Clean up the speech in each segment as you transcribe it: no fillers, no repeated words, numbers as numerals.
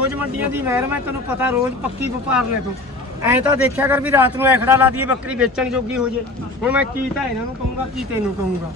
ਰੋਜ਼ ਮੰਡੀਆਂ ਦੀ ਮਹਿਰ ਮੈਂ ਤੈਨੂੰ ਪਤਾ ਰੋਜ਼ ਪੱਕੀ ਵਪਾਰ ਲੈ ਤੂੰ ਐਂ ਤਾਂ ਦੇਖਿਆ ਕਰ ਵੀ ਰਾਤ ਨੂੰ ਐਖੜਾ ਲਾ ਦਈਏ ਬੱਕਰੀ ਵੇਚਣ ਜੋਗੀ ਹੋ ਜੇ ਹੁਣ ਮੈਂ ਕੀ ਤਾਂ ਇਹਨਾਂ ਨੂੰ ਕਹੂੰਗਾ ਕੀ ਤੈਨੂੰ ਕਹੂੰਗਾ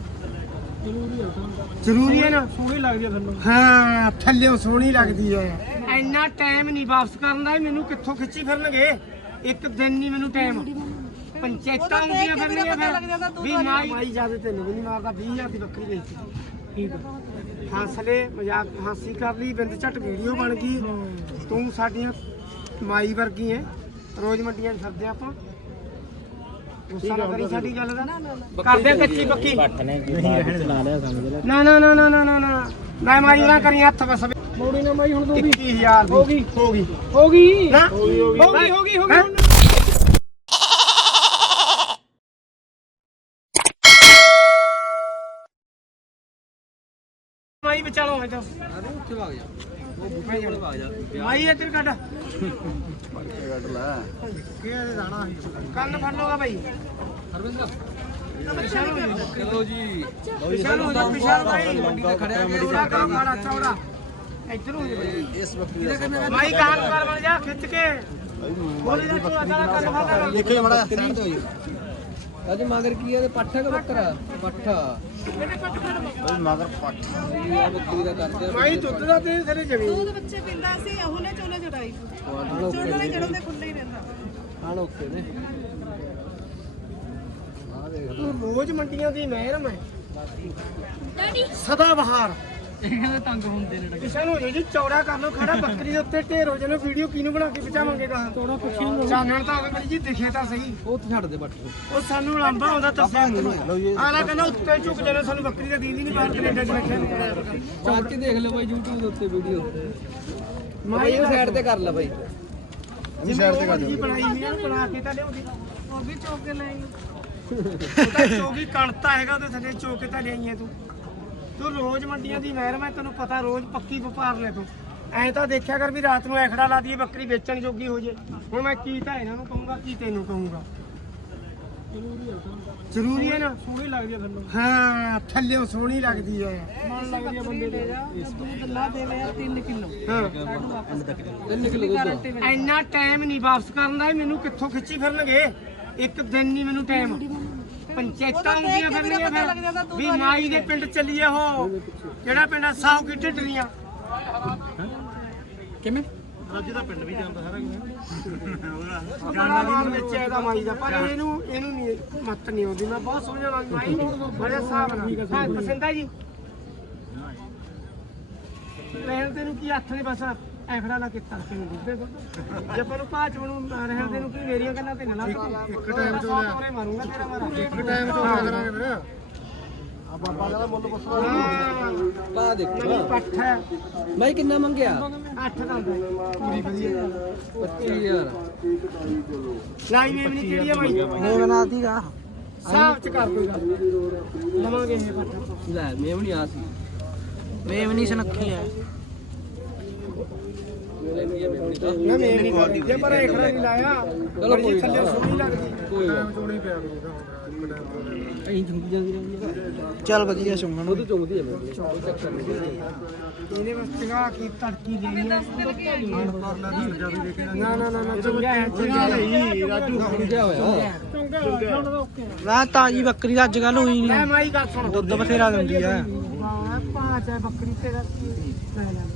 ਜ਼ਰੂਰੀ ਹੈ ਨਾ ਸੋਹਣੀ ਲੱਗਦੀ ਹੈ ਥੱਲੇ ਹਾਂ ਥੱਲਿਓਂ ਸੋਹਣੀ ਲੱਗਦੀ ਹੈ ਇੰਨਾ ਟਾਈਮ ਨਹੀਂ ਵਾਪਸ ਕਰਨ ਦਾ ਮੈਨੂੰ ਕਿੱਥੋਂ ਖਿੱਚੀ ਫਿਰਨਗੇ ਇੱਕ ਦਿਨ ਨਹੀਂ ਮੈਨੂੰ ਟਾਈਮ ਪੰਚਾਇਤਾਂ ਹੁੰਦੀਆਂ ਫਿਰਨੀਆਂ ਫਿਰ ਵੀ ਮਾਈ ਜਿਆਦਾ ਤੈਨੂੰ ਵੀ ਨਹੀਂ ਮਾਰਦਾ 20000 ਦੀ ਬੱਕਰੀ ਵੇਚੀ ਠੀਕ ਹੈ ਹੱਸਲੇ ਮਜ਼ਾਕ ਹਾਸੀ ਕਰ ਲਈ ਬਿੰਦ ਝਟ ਵੀਡੀਓ ਬਣ ਗਈ ਤੂੰ ਸਾਡੀਆਂ ਮਾਈ ਵਰਗੀ ਹੈ ਰੋਜ਼ ਮੰਡੀਆਂ 'ਚ ਫਿਰਦੇ ਆਪਾਂ ਗੁੱਸਾ ਨਾ ਕਰੀ ਸਾਡੀ ਗੱਲ ਦਾ ਕਰਦੇ ਕੱਚੀ ਪੱਕੀ ਨਾ ਨਾ ਨਾ ਨਾ ਨਾ ਨਾ ਨਾ ਮੈਂ ਮਾਰੀ ਨਾ ਕਰੀ ਹੱਥ ਬਸ ਮੋੜੀ ਨਾ ਮਾਈ ਹੁਣ 21000 ਹੋ ਗਈ ਹੋ ਗਈ ਹੋ ਗਈ ਨਾ ਹੋ ਗਈ ਹੋ ਗਈ ਹੋ ਗਈ ਮਾਈ ਵਿਚਾਲੋ ਹੈ ਤਾਂ ਅਰੇ ਉੱਥੇ ਭਾਗ ਜਾ ਉਹ ਬੁੱਢੇ ਕੋਲ ਭਾਗ ਜਾ ਮਾਈ ਇੱਧਰ ਕੱਢ ਕੱਢ ਲੈ ਕਿਹਦੇ ਦਾਣਾ ਕੰਨ ਫੜ ਲੋਗਾ ਭਾਈ ਹਰਵਿੰਦਰ ਚਲੋ ਜੀ ਪਿਛਾਲ ਹੋ ਜਾ ਪਿਛਾਲ ਭਾਈ ਮੰਡੀ ਤੇ ਖੜਿਆ ਚੌੜਾ ਕੰਮ ਮਾੜਾ ਚੌੜਾ ਇੱਧਰ ਹੋ ਜਾ ਇਸ ਵਕਤ ਮਾਈ ਕਾਨ ਕਰ ਬਣ ਜਾ ਖਿੱਚ ਕੇ ਬੋਲੀ ਦਾ ਤੂੰ ਅਸਾਂ ਕੰਨ ਫੜ ਲੈ ਦੇਖੇ ਮੜਾ ਸਾਈਡ ਤੇ ਹੋਈ ਅੱਜ ਮਗਰ ਕੀ ਹੈ ਤੇ ਪੱਠਾ ਕਿ ਬੱਕਰਾ ਪੱਠਾ ਮਗਰ ਪੱਠਾ ਬੱਕਰੀ ਦਾ ਕਰਦੇ ਮਾਈ ਦੁੱਧ ਦਾ ਤੇ ਸਾਰੇ ਜਮੀਨ ਦੁੱਧ ਬੱਚੇ ਪਿੰਦਾ ਸੀ ਉਹਨੇ ਚੋਲੇ ਚੜਾਈ ਚੋਲੇ ਚੜਾਉਂਦੇ ਖੁੱਲੇ ਹੀ ਰਹਿੰਦਾ ਹਾਲ ਓਕੇ ਨੇ ਆ ਦੇਖ ਰੋਜ਼ ਮੰਡੀਆਂ ਦੀ ਮਹਿਰ ਮੈਂ ਡੈਡੀ ਸਦਾ ਬਹਾਰ ਇਹ ਕਹਿੰਦੇ ਤੰਗ ਹੁੰਦੇ ਨੇ ਕਿਸੇ ਨੂੰ ਜੀ ਚੌੜਾ ਕਰ ਲੋ ਖੜਾ ਬੱਕਰੀ ਦੇ ਉੱਤੇ ਢੇਰ ਹੋ ਜਾਣਾ ਵੀਡੀਓ ਕਿਹਨੂੰ ਬਣਾ ਕੇ ਪਚਾਵਾਂਗੇ ਕਹਾਂ ਚੌੜਾ ਪੁੱਛੀ ਨੂੰ ਚਾਨਣ ਤਾਂ ਹੋਵੇ ਬੜੀ ਜੀ ਦਿਖੇ ਤਾਂ ਸਹੀ ਉਹ ਛੱਡ ਦੇ ਬੱਟ ਉਹ ਸਾਨੂੰ ਲੰਬਾ ਹੁੰਦਾ ਤੱਸਿਆ ਆਲਾ ਕਹਿੰਦਾ ਉੱਤੇ ਝੁਕ ਜਾਣਾ ਸਾਨੂੰ ਬੱਕਰੀ ਦਾ ਦੀਦੀ ਨਹੀਂ ਬਾਹਰ ਕੈਨੇਡਾ ਚ ਰੱਖਿਆ ਬਾਅਦ ਚ ਦੇਖ ਲਓ ਬਾਈ YouTube ਦੇ ਉੱਤੇ ਵੀਡੀਓ ਮਾਈ ਉਹ ਸਾਈਡ ਤੇ ਕਰ ਲੈ ਬਾਈ ਅਸੀਂ ਸਾਈਡ ਤੇ ਕਰ ਜੀ ਬਣਾਈ ਹੋਈ ਆ ਬਣਾ ਕੇ ਤਾਂ ਲਿਆਉਂਦੀ ਉਹ ਵੀ ਚੋਕ ਕੇ ਲੈ ਆਈ ਚੋਗੀ ਕਣਤਾ ਹੈਗਾ ਉਹਦੇ ਥੱਲੇ ਚੋਕ ਕੇ ਤਾਂ ਲਿਆਈਆਂ ਤੂੰ ਰੋਜ਼ ਮੰਡੀਆਂ ਦੀ ਮਹਿਰ ਮੈਂ ਤੈਨੂੰ ਪਤਾ ਰੋਜ਼ ਪੱਕੀ ਵਪਾਰ ਲੈ ਤੂੰ ਐਂ ਤਾਂ ਦੇਖਿਆ ਕਰ ਵੀ ਰਾਤ ਨੂੰ ਐਖੜਾ ਲਾ ਦਈਏ ਬੱਕਰੀ ਵੇਚਣ ਜੋਗੀ ਹੋ ਜੇ ਹੁਣ ਮੈਂ ਕੀ ਤਾਂ ਇਹਨਾਂ ਨੂੰ ਕਹੂੰਗਾ ਕੀ ਤੈਨੂੰ ਕਹੂੰਗਾ ਜ਼ਰੂਰੀ ਹੈ ਨਾ ਸੋਹਣੀ ਲੱਗਦੀ ਹੈ ਥੱਲੇ ਹਾਂ ਥੱਲਿਓਂ ਸੋਹਣੀ ਲੱਗਦੀ ਹੈ ਮਨ ਲੱਗਦੀ ਹੈ ਬੰਦੇ ਦੇ ਦੁੱਧ ਲਾ ਦੇ ਲੈ 3 ਕਿਲੋ ਹਾਂ 3 ਕਿਲੋ ਦੁੱਧ ਇੰਨਾ ਟਾਈਮ ਨਹੀਂ ਵਾਪਸ ਕਰਨ ਦਾ ਮੈਨੂੰ ਕਿੱਥੋਂ ਖਿੱਚੀ ਫਿਰਨਗੇ ਇੱਕ ਦਿਨ ਨਹੀਂ ਮੈਨੂੰ ਟਾਈਮ ਪੰਚਾਇਤਾਂ ਹੁੰਦੀਆਂ ਫਿਰਨੀਆਂ ਫਿਰ ਵੀ ਮਾਈ ਦੇ ਪਿੰਡ ਚੱਲੀਏ ਉਹ ਕਿਹੜਾ ਪਿੰਡ ਆ ਸਾਉ ਕੀ ਢਿੱਡਰੀਆਂ ਕਿਵੇਂ ਰਾਜੂ ਦਾ ਪਿੰਡ ਵੀ ਜਾਂਦਾ ਸਾਰਾ ਕੁਝ ਜਾਣਾ ਵੀ ਵਿੱਚ ਇਹਦਾ ਮਾਈ ਦਾ ਪਰ ਇਹਨੂੰ ਨਹੀਂ ਮੱਤ ਨਹੀਂ ਆਉਂਦੀ ਮੈਂ ਬਹੁਤ ਸਮਝਾਉਣਾ ਮਾਈ ਬੜੇ ਹਿਸਾਬ ਨਾਲ ਪਸੰਦ ਆ ਜੀ ਰਹਿਣ ਤੈਨੂੰ ਕੀ ਹੱਥ ਨੇ ਬਸ ਐਖੜਾ ਲਾ ਕੇ ਤੜਕੇ ਨੂੰ ਦੁੱਧੇ ਜੇ ਆਪਾਂ ਨੂੰ ਭਾਜ ਨੂੰ ਰਹਿਣ ਦੇ ਨੂੰ ਕੀ ਮੇਰੀਆਂ ਗੱਲਾਂ ਤੇ ਨਾ ਲਾ ਇੱਕ ਟਾਈਮ ਤੋਂ ਤੋਰੇ ਮਾਰੂੰਗਾ ਤੇਰਾ ਮਾਰਾ ਇੱਕ ਟਾਈਮ ਤੋਂ ਕਰਾਂਗੇ ਫਿਰ ਆ ਬਾਬਾ ਦਾ ਮੁੱਲ ਪੁੱਛਦਾ ਪਾ ਦੇਖੋ ਪੱਠ ਹੈ ਮੈਂ ਕਿੰਨਾ ਮੰਗਿਆ 8 ਦਾ ਪੂਰੀ ਵਧੀਆ 25000 ਲਾਈ ਮੇਮ ਨਹੀਂ ਕਿਹੜੀ ਹੈ ਬਾਈ ਮੈਂ ਬਣਾਤੀਗਾ ਸਾਫ ਚ ਕਰ ਕੋਈ ਗੱਲ ਲਵਾਂਗੇ ਇਹ ਪੱਠ ਲੈ ਮੇਮ ਨਹੀਂ ਆ ਸੀ ਮੇਮ ਨਹੀਂ ਸੁਨੱਖੀ ਹੈ ਨਾ ਮੇਰੀ ਕੁਆਲਿਟੀ ਜੇ ਪਰ ਐਖੜਾ ਨਹੀਂ ਲਾਇਆ ਚਲੋ ਕੋਈ ਥੱਲੇ ਸੋਹਣੀ ਲੱਗਦੀ ਕੋਈ ਚੋਣੀ ਪਿਆ ਕਰੂਗਾ ਐਂ ਝੁੰਗੀ ਜਾਂਦੀ ਰਹਿੰਦੀ ਚੱਲ ਵਧੀਆ ਸੁਣਨ ਉਹ ਤਾਂ ਚੁੰਗਦੀ ਹੈ ਇਹਨੇ ਬਸ ਚੰਗਾ ਕੀ ਤੜਕੀ ਦੇਣੀ ਹੈ ਨਾ ਨਾ ਨਾ ਨਾ ਚੰਗਾ ਹੈ ਚੰਗਾ ਨਹੀਂ ਰਾਜੂ ਚੰਗਾ ਹੋਇਆ ਨਾ ਤਾਜੀ ਬੱਕਰੀ ਦਾ ਅੱਜ ਕੱਲ ਹੋਈ ਨਹੀਂ ਮਾਈ ਗੱਲ ਸੁਣ ਦੁੱਧ ਬਥੇਰਾ ਦਿੰਦੀ ਹੈ ਹਾਂ ਪਾਂਚ ਹੈ ਬੱਕਰੀ ਤੇਰਾ ਲੈ ਲੈ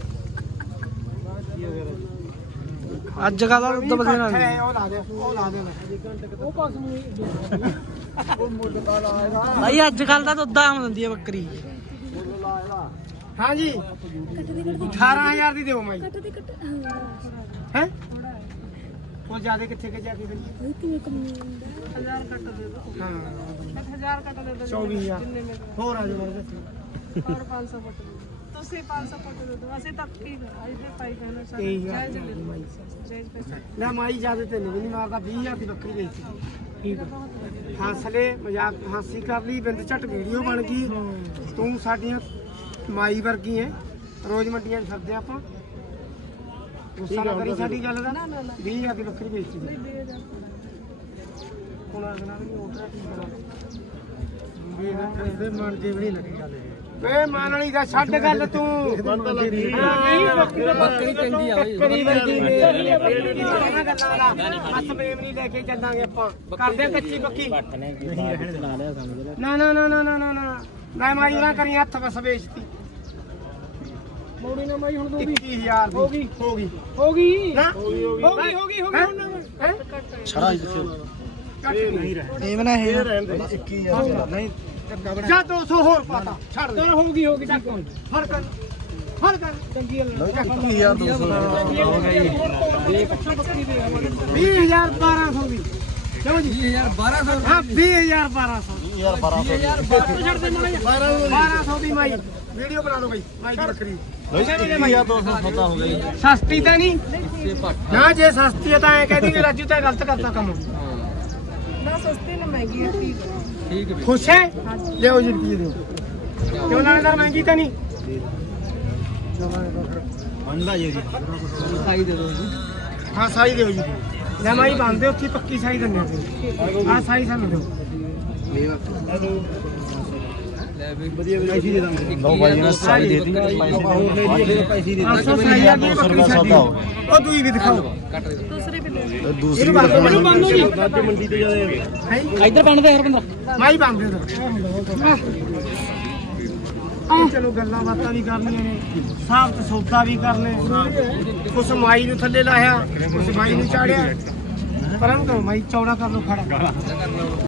ਅੱਜ ਕੱਲ ਦਾ ਦੁੱਧ ਬਥੇਰਾ ਉਹ ਲਾ ਦੇ ਉਹ ਪਾਸ ਨੂੰ ਉਹ ਮੁੱਲ ਦਾ ਲਾਏਗਾ ਭਾਈ ਅੱਜ ਕੱਲ ਦਾ ਦੁੱਧ ਆਮ ਦਿੰਦੀ ਹੈ ਬੱਕਰੀ ਹਾਂਜੀ 18000 ਦੀ ਦਿਓ ਮਾਈ ਹੈ ਉਹ ਜਿਆਦਾ ਕਿੱਥੇ ਕੇ ਜਾ ਕੇ ਫਿਰ ਕਿਵੇਂ ਕਮੀ 1000 ਕੱਟ ਦੇ ਦੋ ਹਾਂ 1000 ਕੱਟ ਦੇ ਦੋ 24000 ਹੋਰ ਆ ਜਾਓ ਹੋਰ 500 ਕੱਟ ਦੇ ਤੁਸੀਂ 500 ਕੱਟ ਦੇ ਦੋ ਅਸੀਂ ਤਾਂ ਕੀ ਆਈਦੇ ਪਾਈ ਕਹਿਣਾ ਸਾਰੇ ਲੈ ਮਾਈ ਜਿਆਦਾ ਤੈਨੂੰ ਵੀ ਨਹੀਂ ਮਾਰਦਾ 20000 ਦੀ ਬੱਕਰੀ ਵੇਚੀ ਠੀਕ ਹੈ ਹੱਸਲੇ ਮਜ਼ਾਕ ਹਾਸੀ ਕਰ ਲਈ ਬਿੰਦ ਝਟ ਵੀਡੀਓ ਬਣ ਗਈ ਤੂੰ ਸਾਡੀਆਂ ਮਾਈ ਵਰਗੀ ਹੈ ਰੋਜ਼ ਮੰਡੀਆਂ 'ਚ ਫਿਰਦੇ ਆਪਾਂ ਗੁੱਸਾ ਨਾ ਕਰੀ ਸਾਡੀ ਗੱਲ ਦਾ 20000 ਦੀ ਬੱਕਰੀ ਵੇਚੀ ਹੁਣ ਅਗਲਾ ਵੀ ਆਰਡਰ ਕੀ ਕਰਾਂ ਵੀ ਇਹਦੇ ਮਨ ਜੇ ਵੀ ਨਹੀਂ ਲੱਗੀ ਗੱਲ ਇਹ ਵੇ ਮਾਨ ਵਾਲੀ ਦਾ ਛੱਡ ਗੱਲ ਤੂੰ ਬੱਕਰੀ ਚੰਗੀ ਆ ਬਈ ਬੱਕਰੀ ਵਰਗੀ ਮੇਰੀ ਬੱਕਰੀ ਗੱਲਾਂ ਦਾ ਹੱਥ ਬੇਮ ਨਹੀਂ ਲੈ ਕੇ ਚੱਲਾਂਗੇ ਆਪਾਂ ਕਰਦੇ ਕੱਚੀ ਪੱਕੀ ਨਾ ਨਾ ਨਾ ਨਾ ਨਾ ਨਾ ਨਾ ਮੈਂ ਮਾਈ ਉਹਨਾਂ ਕਰੀ ਹੱਥ ਬਸ ਵੇਚਤੀ ਮੋੜੀ ਨਾ ਮਾਈ ਹੁਣ 21000 ਹੋ ਗਈ ਹੋ ਗਈ ਹੋ ਗਈ ਨਾ ਹੋ ਗਈ ਹੈ ਛੜਾ ਇਹ ਬਣਾ ਇਹ 21000 ਨਹੀਂ ਜਾਂ 200 ਹੋਰ ਪਾਤਾ ਛੱਡ ਦੇ ਹੋ ਗਈ ਚੱਕ ਫਰਕ ਚੰਗੀ ਗੱਲ 21200 1200 ਦੀ ਚਲੋ ਜੀ 21200 ਹਾਂ 21200 ਛੱਡ ਦੇ ਮਾਈ 1200 ਦੀ ਮਾਈ ਵੀਡੀਓ ਬਣਾ ਲਓ ਬਈ ਮਾਈ ਦੀ ਬੱਕਰੀ ਸਸਤੀ ਤਾਂ ਨਹੀਂ ਨਾ ਜੇ ਸਸਤੀ ਹੈ ਤਾਂ ਐ ਕਹਿ ਦੀ ਰਾਜੂ ਤਾਂ ਗਲਤ ਕਰਦਾ ਕੰਮ ਨਾ ਸਸਤੀ ਨਾ ਮਹਿੰਗੀ ਹੈ ਠੀਕ ਹੈ ਖੁਸ਼ ਹੈ ਲਿਓ ਜੀ ਰੁਪਏ ਦਿਓ ਕਿਉਂ ਨਾ ਮਹਿੰਗੀ ਤਾਂ ਨਹੀਂ ਅੰਡਾ ਜੀ ਸਾਈ ਦੇ ਦਿਓ ਜੀ ਹਾਂ ਸਾਈ ਦਿਓ ਜੀ ਲੈ ਮਾਈ ਬੰਦੇ ਉੱਥੇ ਪੱਕੀ ਸਾਈ ਦਿੰਦੇ ਆ ਸਾਈ ਸਾਨੂੰ ਦਿਓ ਲੈ ਵੀ ਵਧੀਆ ਪੈਸੇ ਦੇ ਦਾਂਗੇ ਲਓ ਭਾਈ ਇਹਨਾਂ ਸਾਈ ਦੇ ਦਿੱਤੀ ਹੋਰ ਲੈ ਲਈਏ ਪੈਸੇ ਦੇ ਦਾਂਗੇ ਉਹ ਦੂਈ ਵੀ ਦਿਖਾਓ ਦੂਸਰੇ ਵੀ ਲੈ ਦੂਸਰੀ ਗੱਜ ਮੰਡੀ ਤੇ ਜਾਦੇ ਇੱਧਰ ਬੰਨਦੇ ਹਰ ਬੰਦਾ ਮਾਈ ਬੰਨਦੇ ਚਲੋ ਗੱਲਾਂ ਬਾਤਾਂ ਵੀ ਕਰਨੀਆਂ ਨੇ ਸਾਫ ਸੌਦਾ ਵੀ ਕਰਨੇ ਕੁਛ ਮਾਈ ਨੂੰ ਥੱਲੇ ਲਾਇਆ ਕੁਛ ਮਾਈ ਨੂੰ ਚਾੜਿਆ ਪਰਮ ਕਰੋ ਮਾਈ ਚੌੜਾ ਕਰ ਲੋ ਖੜਾ